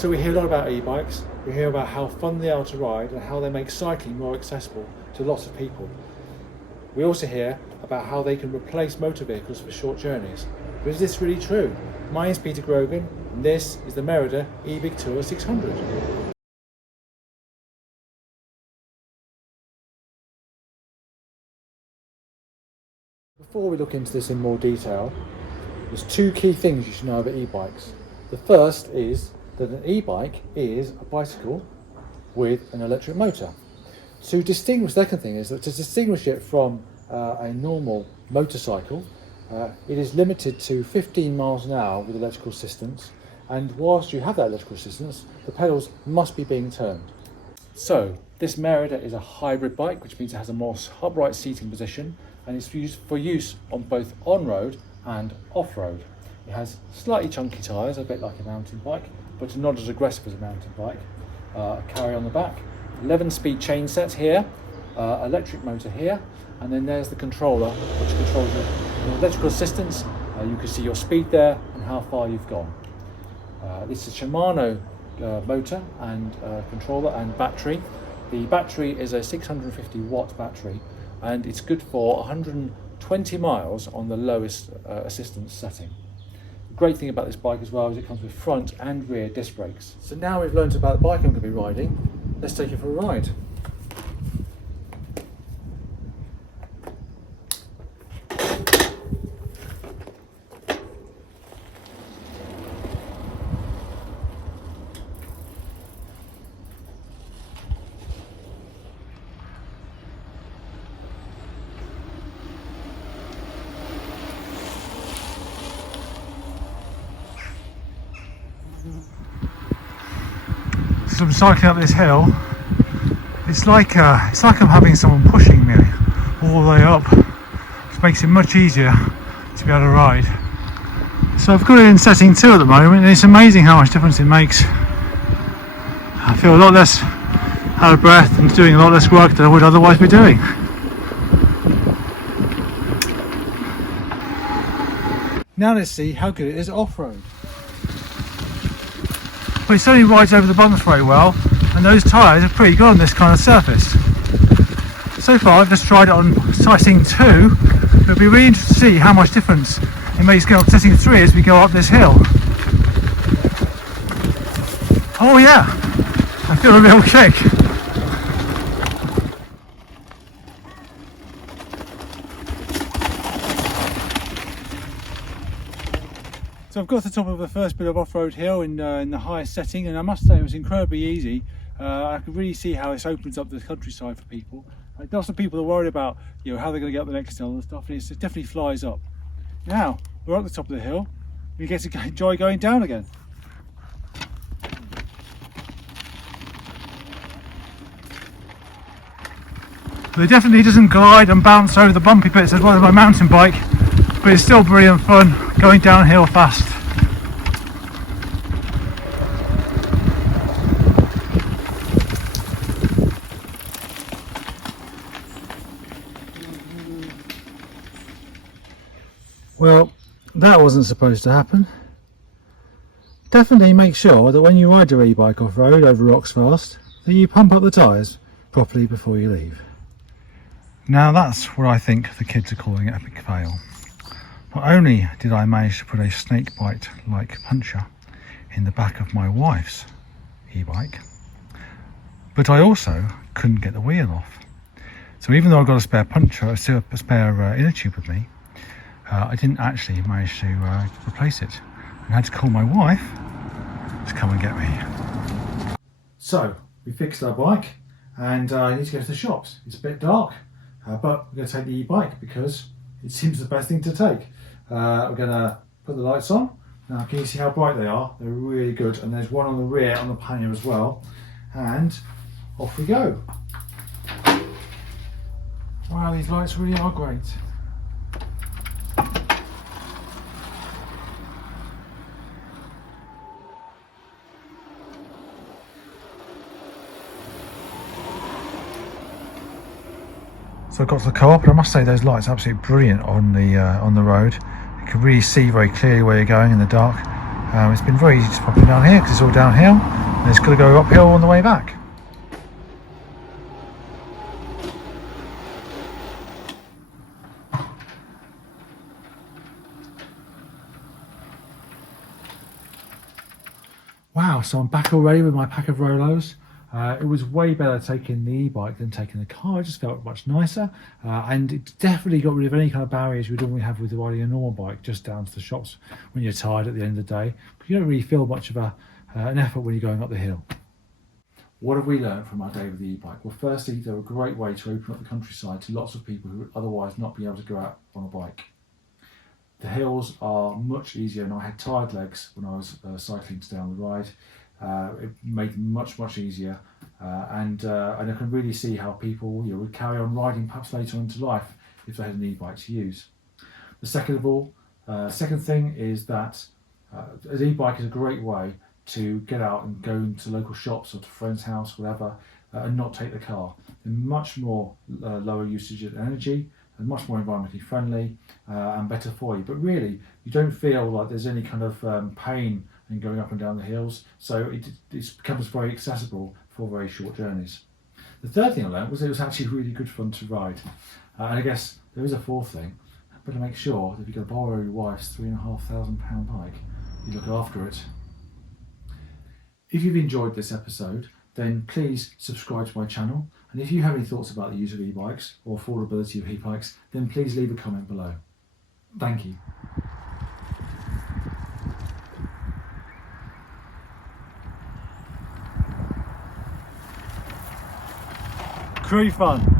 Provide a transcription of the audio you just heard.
So we hear a lot about e-bikes, we hear about how fun they are to ride and how they make cycling more accessible to lots of people. We also hear about how they can replace motor vehicles for short journeys. But is this really true? My name is Peter Grogan and this is the Merida eBig Tour 600. Before we look into this in more detail, there's two key things you should know about e-bikes. The first is that an e-bike is a bicycle with an electric motor. The second thing is that to distinguish it from a normal motorcycle, it is limited to 15 miles an hour with electrical assistance, and whilst you have that electrical assistance, the pedals must be being turned. So this Merida is a hybrid bike, which means it has a more upright seating position, and it's used for use on both on-road and off-road. It has slightly chunky tyres, a bit like a mountain bike, but not as aggressive as a mountain bike. Carry on the back, 11-speed chain set here, electric motor here, and then there's the controller, which controls the electrical assistance. You can see your speed there and how far you've gone. This is a Shimano motor and controller and battery. The battery is a 650 watt battery, and it's good for 120 miles on the lowest assistance setting. The great thing about this bike as well is it comes with front and rear disc brakes. So now we've learned about the bike I'm going to be riding, let's take it for a ride. So I'm cycling up this hill. It's like I'm having someone pushing me all the way up, which makes it much easier to be able to ride. So I've got it in setting 2 at the moment, and it's amazing how much difference it makes. I feel a lot less out of breath and doing a lot less work than I would otherwise be doing. Now let's see how good it is off-road. But it certainly rides over the bumps very well, and those tyres are pretty good on this kind of surface. So far I've just tried it on setting 2, but it'll be really interesting to see how much difference it makes going up to setting 3 as we go up this hill. Oh yeah, I feel a real kick. So I've got to the top of the first bit of off-road hill in the highest setting, and I must say it was incredibly easy. I could really see how this opens up the countryside for people. Lots of people are worried about how they're going to get up the next hill and stuff, and it definitely flies up. Now we're at the top of the hill, we get to enjoy going down again. But it definitely doesn't glide and bounce over the bumpy bits as well as my mountain bike, but it's still brilliant fun going downhill fast. Well, that wasn't supposed to happen. Definitely make sure that when you ride your e-bike off-road over rocks fast, that you pump up the tyres properly before you leave. Now that's what I think the kids are calling an epic fail. Not only did I manage to put a snake bite like puncture in the back of my wife's e-bike, but I also couldn't get the wheel off. So even though I got a spare puncture, a spare inner tube with me, I didn't actually manage to replace it, and had to call my wife to come and get me. So we fixed our bike, and I need to go to the shops. It's a bit dark, but we're going to take the e-bike because it seems the best thing to take. We're going to put the lights on. Now can you see how bright they are? They're really good, and there's one on the rear on the pannier as well, and off we go. Wow, these lights really are great. So I got to the co-op, and I must say those lights are absolutely brilliant on the road. You can really see very clearly where you're going in the dark, It's been very easy just popping down here because it's all downhill, and it's going to go uphill on the way back. Wow, so I'm back already with my pack of Rolos. It was way better taking the e-bike than taking the car. It just felt much nicer, and it definitely got rid of any kind of barriers you would normally have with riding a normal bike, just down to the shops when you're tired at the end of the day. But you don't really feel much of an effort when you're going up the hill. What have we learned from our day with the e-bike? Well, firstly, they're a great way to open up the countryside to lots of people who would otherwise not be able to go out on a bike. The hills are much easier, and I had tired legs when I was cycling down the ride. It made them much easier, and I can really see how people would carry on riding perhaps later on into life if they had an e-bike to use. The second thing is that an e-bike is a great way to get out and go into local shops or to a friend's house, whatever, and not take the car. They're much more lower usage of energy and much more environmentally friendly and better for you. But really, you don't feel like there's any kind of pain in going up and down the hills, so it becomes very accessible for very short journeys. The third thing I learned was it was actually really good fun to ride. And I guess there is a fourth thing. Better make sure that if you're going to borrow your wife's £3,500 bike, you look after it. If you've enjoyed this episode, then please subscribe to my channel. And if you have any thoughts about the use of e-bikes or affordability of e-bikes, then please leave a comment below. Thank you. Crew fun.